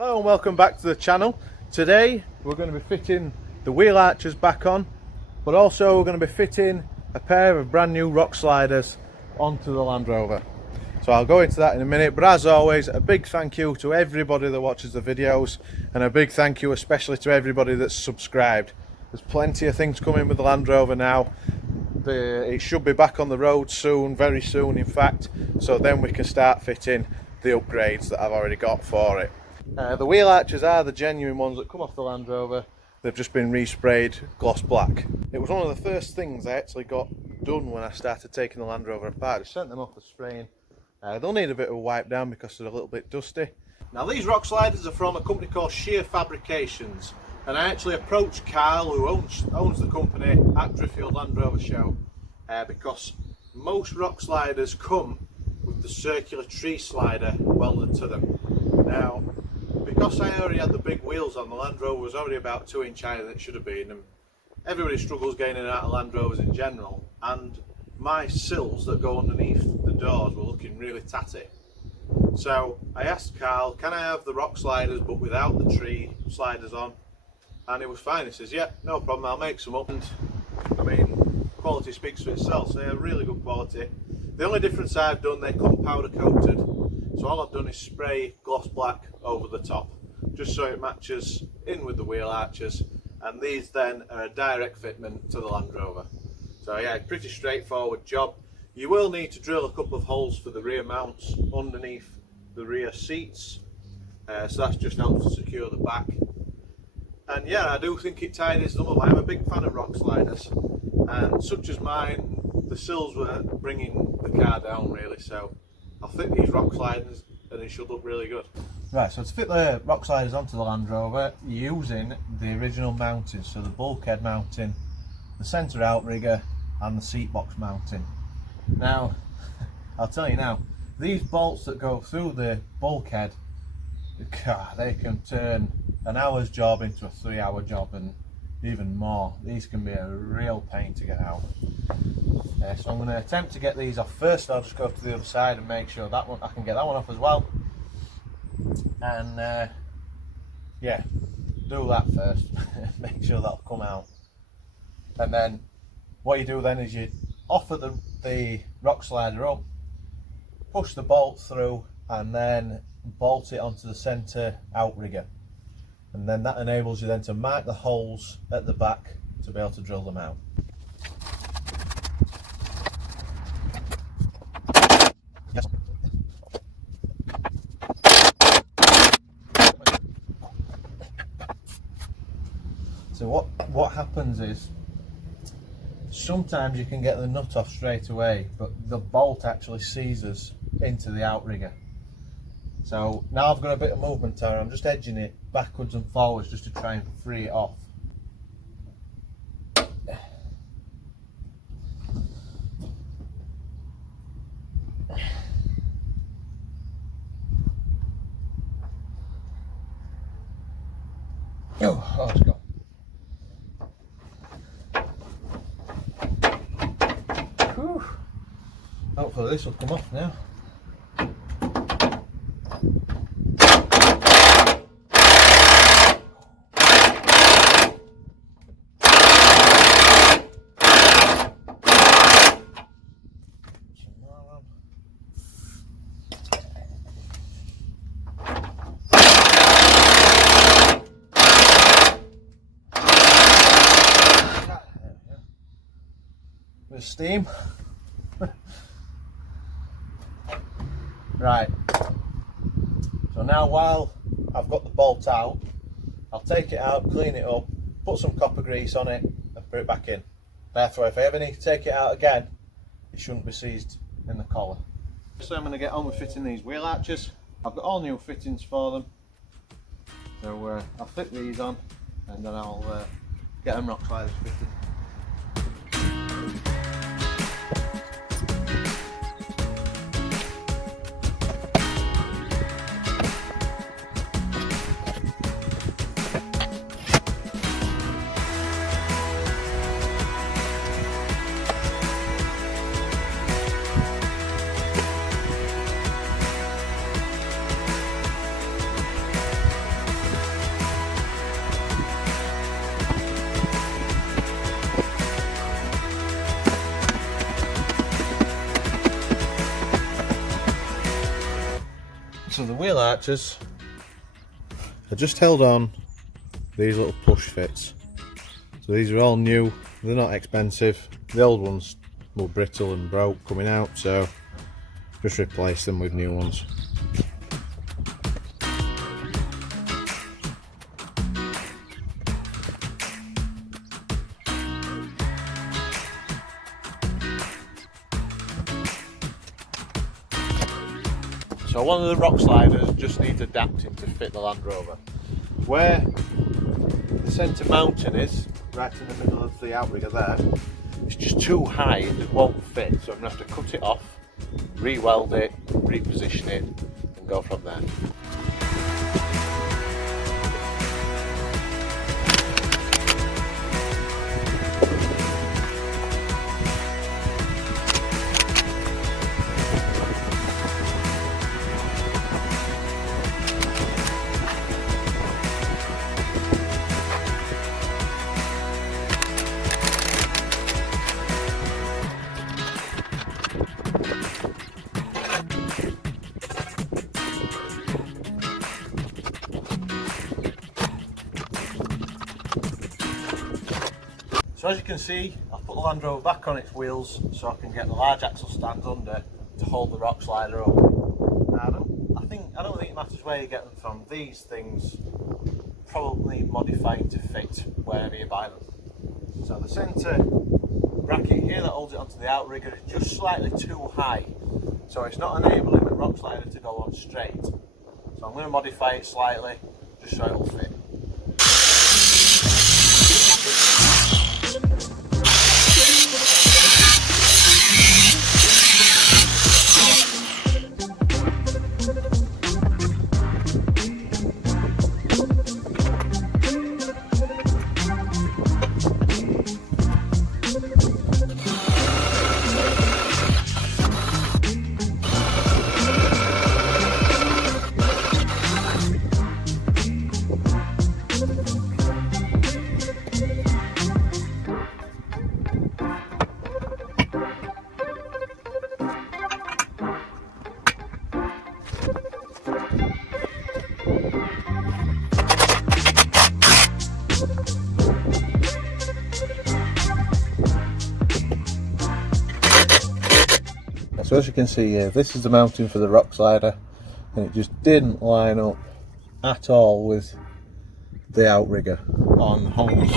Hello and welcome back to the channel. Today we're going to be fitting the wheel arches back on, but also we're going to be fitting a pair of brand new rock sliders onto the Land Rover. So I'll go into that in a minute, but as always, a big thank you to everybody that watches the videos, and a big thank you especially to everybody that's subscribed. There's plenty of things coming with the Land Rover now. It should be back on the road soon, very soon in fact, so then we can start fitting the upgrades that I've already got for it. The wheel arches are the genuine ones that come off the Land Rover. They've just been resprayed gloss black. It was one of the first things I actually got done when I started taking the Land Rover apart. I sent them off for spraying. They'll need a bit of a wipe down because they're a little bit dusty. Now these rock sliders are from a company called Sheer Fabrications, and I actually approached Carl, who owns the company, at Driffield Land Rover show, because most rock sliders come with the circular tree slider welded to them. Now, because I already had the big wheels on, the Land Rover was already about 2 inch higher than it should have been, and everybody struggles getting in and out of Land Rovers in general, and my sills that go underneath the doors were looking really tatty. So I asked Carl, can I have the rock sliders but without the tree sliders on? And it was fine. He says, yeah, no problem, I'll make some up. And I mean, quality speaks for itself, so they're really good quality. The only difference I've done, they come powder coated, so all I've done is spray gloss black over the top, just so it matches in with the wheel arches, and these then are a direct fitment to the Land Rover. So yeah, pretty straightforward job. You will need to drill a couple of holes for the rear mounts underneath the rear seats, so that's just helps to secure the back. And yeah, I do think it tidies them up. I'm a big fan of rock sliders, and such as mine, the sills were bringing the car down really, so I'll fit these rock sliders and it should look really good. Right, so to fit the rock sliders onto the Land Rover, you're using the original mounting, so the bulkhead mounting, the centre outrigger and the seat box mounting. Now, I'll tell you now, these bolts that go through the bulkhead, they can turn an hour's job into a 3-hour job and even more. These can be a real pain to get out. So I'm going to attempt to get these off first. I'll just go to the other side and make sure that one I can get that one off as well. And yeah, do that first. Make sure that'll come out. And then what you do then is you offer the rock slider up, push the bolt through, and then bolt it onto the centre outrigger. And then that enables you then to mark the holes at the back to be able to drill them out. Yes. So what happens is, sometimes you can get the nut off straight away, but the bolt actually seizes into the outrigger. So now I've got a bit of movement on, I'm just edging it backwards and forwards just to try and free it off. Oh, it's gone. Whew. Hopefully this will come off now. With steam. Right, so now while I've got the bolt out, I'll take it out, clean it up, put some copper grease on it and put it back in. Therefore, if I ever need to take it out again, it shouldn't be seized in the collar. So I'm going to get on with fitting these wheel arches. I've got all new fittings for them, so I'll fit these on and then I'll get them rock sliders fitted. So the wheel arches are just held on these little push fits. So these are all new, they're not expensive. The old ones were brittle and broke coming out, so just replace them with new ones. So one of the rock sliders just needs adapting to fit the Land Rover. Where the centre mounting is, right in the middle of the outrigger there, it's just too high and it won't fit, so I'm going to have to cut it off, re-weld it, reposition it and go from there. So as you can see, I've put the Land Rover back on its wheels so I can get the large axle stands under to hold the rock slider up. Now, I don't think it matters where you get them from. These things probably need modifying to fit wherever you buy them. So the centre bracket here that holds it onto the outrigger is just slightly too high, so it's not enabling the rock slider to go on straight. So I'm going to modify it slightly just so it'll fit. So as you can see here, this is the mounting for the rock slider, and it just didn't line up at all with the outrigger on the holes.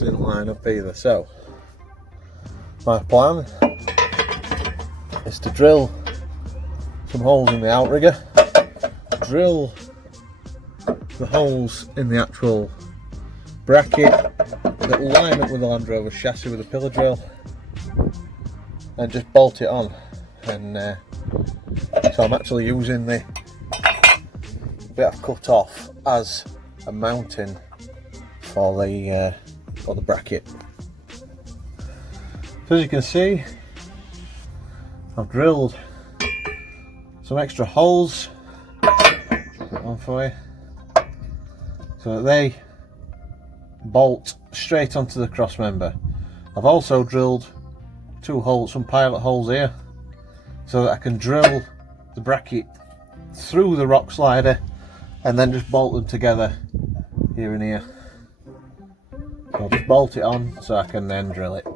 Didn't line up either. So my plan is to drill some holes in the outrigger, drill the holes in the actual bracket that line up with the Land Rover chassis with a pillar drill, and just bolt it on. And so I'm actually using the bit I've cut off as a mounting for the bracket. So as you can see, I've drilled some extra holes on for you so that they bolt straight onto the cross member. I've also drilled some pilot holes here so that I can drill the bracket through the rock slider and then just bolt them together here and here. So I'll just bolt it on so I can then drill it.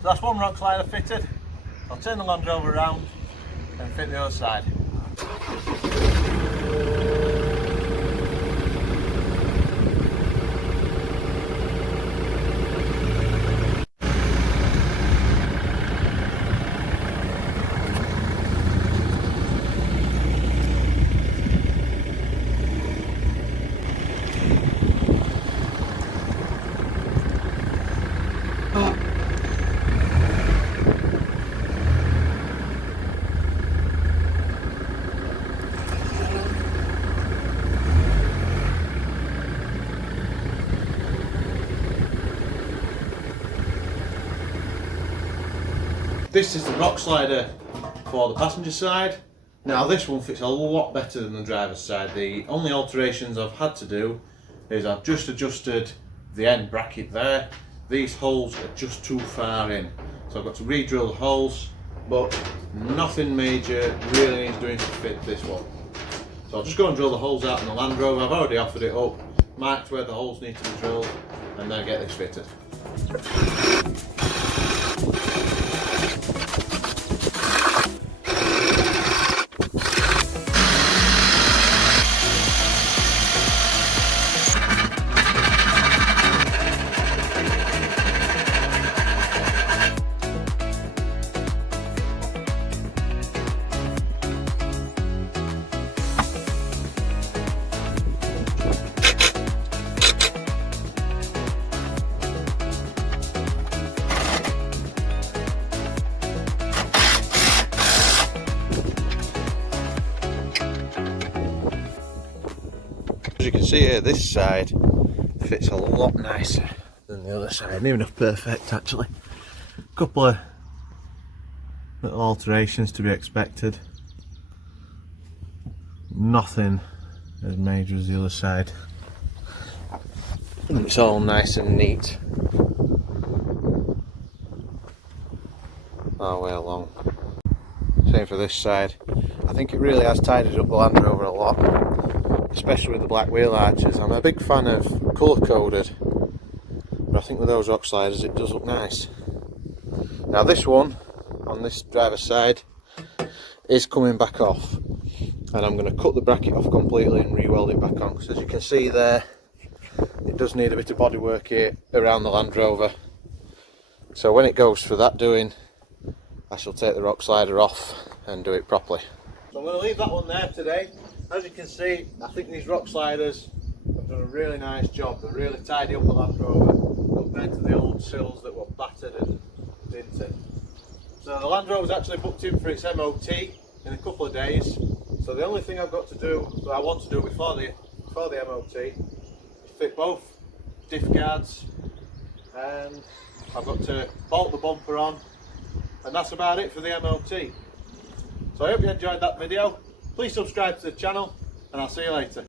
So that's one rock slider fitted. I'll turn the Land Rover around and fit the other side. This is the rock slider for the passenger side. Now this one fits a lot better than the driver's side. The only alterations I've had to do is I've just adjusted the end bracket there. These holes are just too far in, so I've got to re-drill the holes, but nothing major really needs doing to fit this one. So I'll just go and drill the holes out in the Land Rover. I've already offered it up, marked where the holes need to be drilled, and then get this fitted. As you can see here, this side fits a lot nicer than the other side, near enough perfect actually. A couple of little alterations to be expected. Nothing as major as the other side. And it's all nice and neat our way along. Same for this side. I think it really has tidied up the Land Rover a lot, especially with the black wheel arches. I'm a big fan of colour coded, but I think with those rock sliders it does look nice. Now this one, on this driver's side, is coming back off, and I'm going to cut the bracket off completely and re-weld it back on, because as you can see there, it does need a bit of bodywork here around the Land Rover. So when it goes for that doing, I shall take the rock slider off and do it properly. So I'm going to leave that one there today. As you can see, I think these rock sliders have done a really nice job. They really tidy up the Land Rover compared to the old sills that were battered and dinted. So the Land Rover's actually booked in for its MOT in a couple of days. So the only thing I've got to do, that I want to do before the MOT, is fit both diff guards, and I've got to bolt the bumper on, and that's about it for the MOT. So I hope you enjoyed that video. Please subscribe to the channel, and I'll see you later.